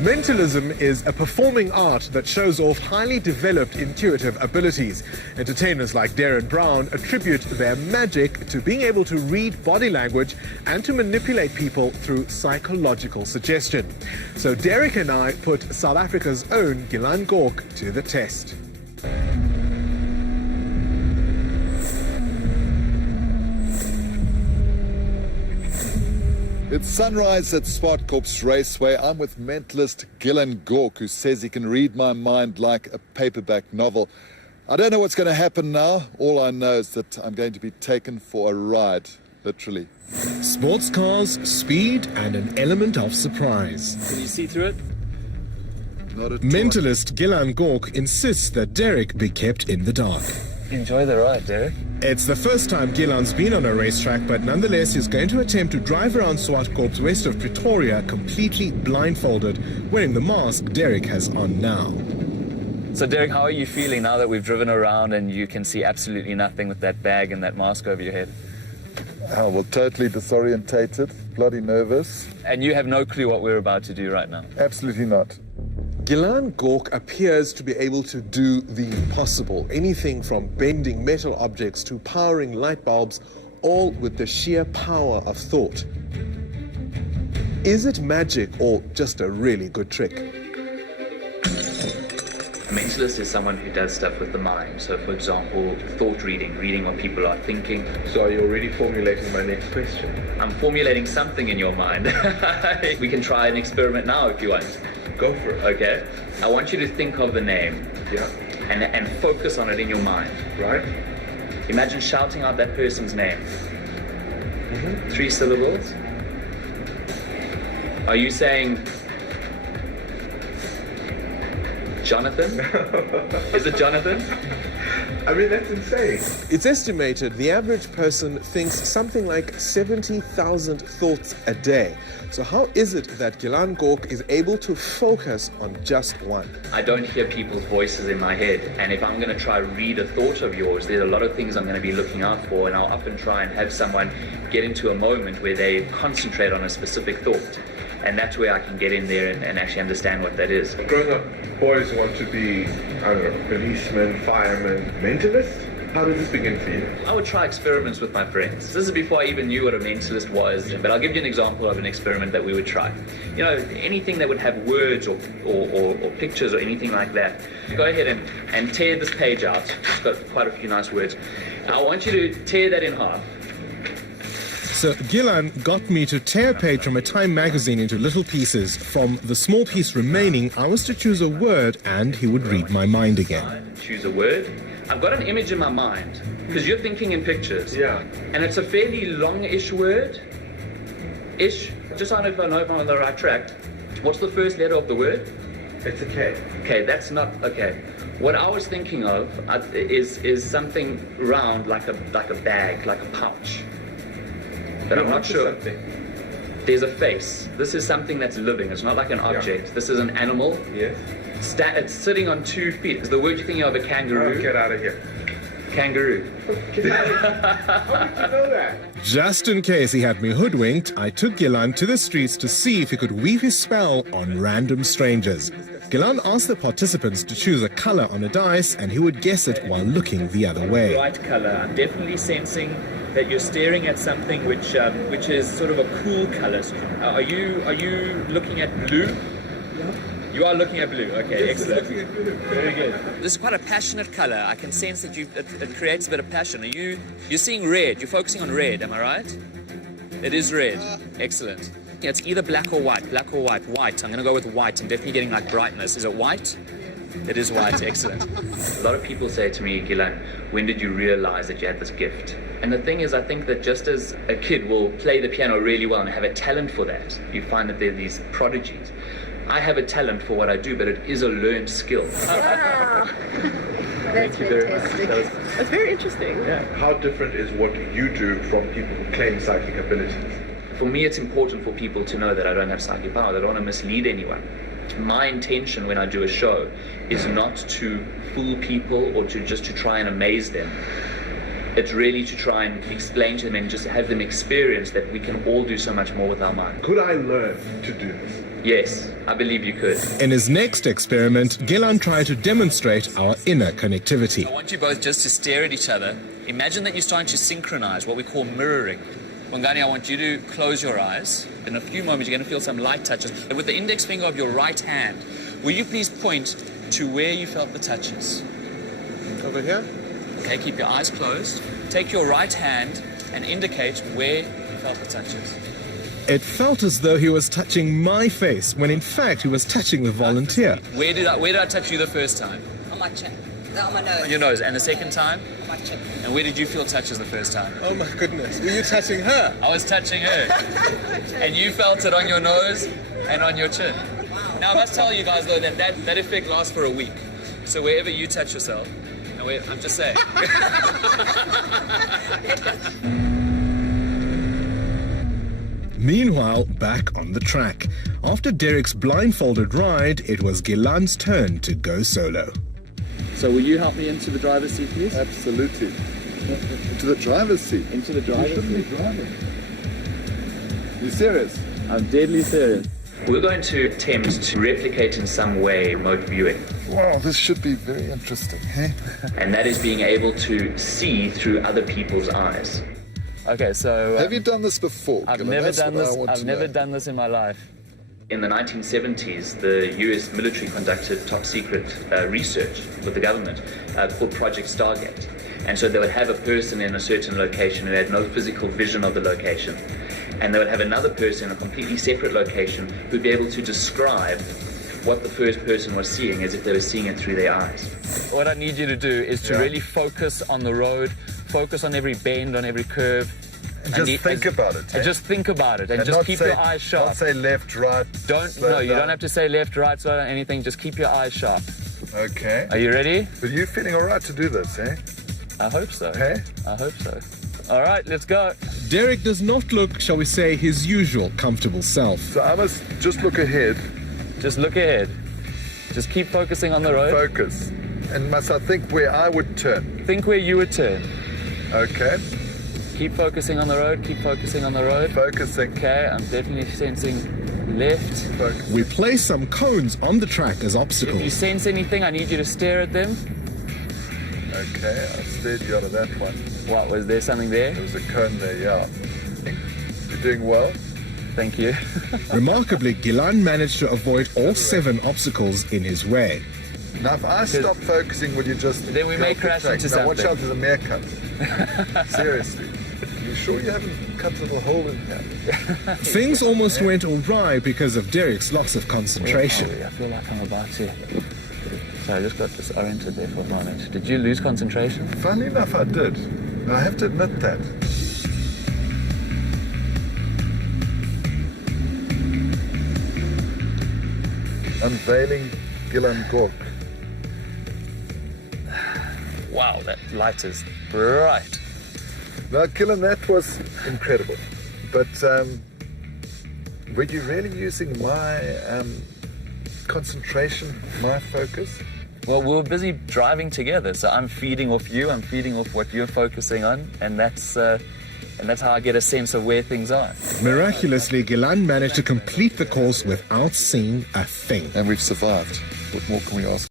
Mentalism is a performing art that shows off highly developed intuitive abilities. Entertainers like Darren Brown attribute their magic to being able to read body language and to manipulate people through psychological suggestion. So Derek and I put South Africa's own Gilan Gork to the test. It's sunrise at Swartkorps Raceway. I'm with mentalist Gilan Gork, who says he can read my mind like a paperback novel. I don't know what's going to happen now. All I know is that I'm going to be taken for a ride, literally. Sports cars, speed, and an element of surprise. Can you see through it? Not at all. Mentalist Gilan Gork insists that Derek be kept in the dark. Enjoy the ride, Derek. It's the first time Gilan's been on a racetrack, but nonetheless he's going to attempt to drive around Swartkorps west of Pretoria completely blindfolded, wearing the mask Derek has on now. So, Derek, how are you feeling now that we've driven around and you can see absolutely nothing with that bag and that mask over your head? Oh, well, totally disorientated, bloody nervous. And you have no clue what we're about to do right now? Absolutely not. Gilan Gork appears to be able to do the impossible, anything from bending metal objects to powering light bulbs, all with the sheer power of thought. Is it magic or just a really good trick? A mentalist is someone who does stuff with the mind. So, for example, thought reading, reading what people are thinking. So are you already formulating my next question? I'm formulating something in your mind. We can try an experiment now if you want. Go for it. Okay? I want you to think of the name. Yeah. And focus on it in your mind. Right? Imagine shouting out that person's name. Mm-hmm. 3 syllables. Are you saying Jonathan? Is it Jonathan? I mean, that's insane. It's estimated the average person thinks something like 70,000 thoughts a day. So how is it that Gilan Gork is able to focus on just one? I don't hear people's voices in my head, and if I'm going to try read a thought of yours, there's a lot of things I'm going to be looking out for, and I'll often try and have someone get into a moment where they concentrate on a specific thought, and that's where I can get in there and actually understand what that is. Growing up, boys want to be, I don't know, policemen, firemen, mentalists? How did this begin for you? I would try experiments with my friends. This is before I even knew what a mentalist was, but I'll give you an example of an experiment that we would try. You know, anything that would have words or pictures or anything like that. Go ahead and tear this page out. It's got quite a few nice words. I want you to tear that in half. So Gilan got me to tear a page from a Time magazine into little pieces. From the small piece remaining, I was to choose a word and he would read my mind again. Choose a word. I've got an image in my mind, because you're thinking in pictures. Yeah. And it's a fairly long-ish word. Ish. Just I don't know if I'm on the right track. What's the first letter of the word? It's a K. Okay, that's not okay. What I was thinking of is something round, like a bag, like a pouch. But I'm not sure. Something. There's a face. This is something that's living. It's not like an object. Yeah. This is an animal. Yes. It's sitting on 2 feet. Is the word you're thinking of a kangaroo? Oh, get out of here. Kangaroo. Get out of here. How did you know that? Just in case he had me hoodwinked, I took Gilan to the streets to see if he could weave his spell on random strangers. Gilan asked the participants to choose a color on a dice and he would guess it while looking the other way. Bright color. I'm definitely sensing that you're staring at something which is sort of a cool color. Are you looking at blue? Yeah. You are looking at blue. Okay, yes, excellent. Very good. This is quite a passionate color. I can sense that it creates a bit of passion. You're seeing red. You're focusing on red. Am I right? It is red. Excellent. Yeah, it's either black or white. Black or white. White. I'm going to go with white. I'm definitely getting like brightness. Is it white? It is white. Excellent. A lot of people say to me, Gilan, when did you realize that you had this gift? And the thing is, I think that just as a kid will play the piano really well and have a talent for that, you find that there are these prodigies. I have a talent for what I do, but it is a learned skill. Wow. That's fantastic. That's very interesting. Yeah. How different is what you do from people who claim psychic abilities? For me, it's important for people to know that I don't have psychic power. I don't want to mislead anyone. My intention when I do a show is not to fool people or to try and amaze them. It's really to try and explain to them and just have them experience that we can all do so much more with our mind. Could I learn to do this? Yes, I believe you could. In his next experiment, Gilan tried to demonstrate our inner connectivity. I want you both just to stare at each other. Imagine that you're starting to synchronize, what we call mirroring. Wangani, I want you to close your eyes. In a few moments, you're going to feel some light touches. And with the index finger of your right hand, will you please point to where you felt the touches? Over here? Okay, keep your eyes closed. Take your right hand and indicate where you felt the touches. It felt as though he was touching my face, when in fact he was touching the volunteer. Where did I touch you the first time? On my chin. On my nose. On your nose. And the second time? On my chin. And where did you feel touches the first time? Oh my goodness, were you touching her? I was touching her. And you felt it on your nose and on your chin. Now I must tell you guys though that effect lasts for a week. So wherever you touch yourself, I'm just saying. Meanwhile, back on the track. After Derek's blindfolded ride, it was Gilan's turn to go solo. So will you help me into the driver's seat, please? Absolutely. Into the driver's seat. Into the You driver's shouldn't be seat. driving. You serious? I'm deadly serious. We're going to attempt to replicate in some way remote viewing. Wow, this should be very interesting, hey? And that is being able to see through other people's eyes. Okay, so Have you done this before? I've Gillan? never That's done what I this. want I've to never know. done this in my life. In the 1970s, the US military conducted top secret research with the government called Project Stargate. And so they would have a person in a certain location who had no physical vision of the location. And they would have another person in a completely separate location who'd be able to describe what the first person was seeing as if they were seeing it through their eyes. What I need you to do is to really focus on the road, focus on every bend, on every curve. Just think about it. And just think about it and just not keep say- your eyes sharp. Not say left, right. slow You down. don't have to say left, right, slow down, anything. Just keep your eyes sharp. Okay. Are you ready? But you feeling all right to do this, eh? I hope so. Hey? I hope so. All right, let's go. Derek does not look, shall we say, his usual comfortable self. So I must just look ahead, Just look ahead. Just keep focusing on the road. focus. And must I think where I would turn? Think where you would turn. Okay. Keep focusing on the road. Keep focusing on the road. Focusing. Okay, I'm definitely sensing left. Focus. We place some cones on the track as If you obstacles. sense anything, I need you to stare at them. Okay, I steered you out of that one. What, was there something there? There was a cone there, yeah. You're doing well. Thank you. Remarkably, Gilan managed to avoid all 7 obstacles in his way. Now, if I stop focusing, will you just... Then we may go off the crash track? into Now, watch something. out, there's a mere cut. Seriously. You sure you haven't cut a little hole in here? Things almost went awry because of Derek's loss of concentration. I feel like I'm about to... Sorry, I just got disoriented there for a moment. Did you lose concentration? Funny enough, I did. I have to admit that. Unveiling Gilan Gork. Wow, that light is bright. Now, Gilan, that was incredible. But were you really using my concentration, my focus? Well, we were busy driving together, so I'm feeding off you, I'm feeding off what you're focusing on, and that's how I get a sense of where things are. Miraculously, Gilan managed to complete the course without seeing a thing. And we've survived. What more can we ask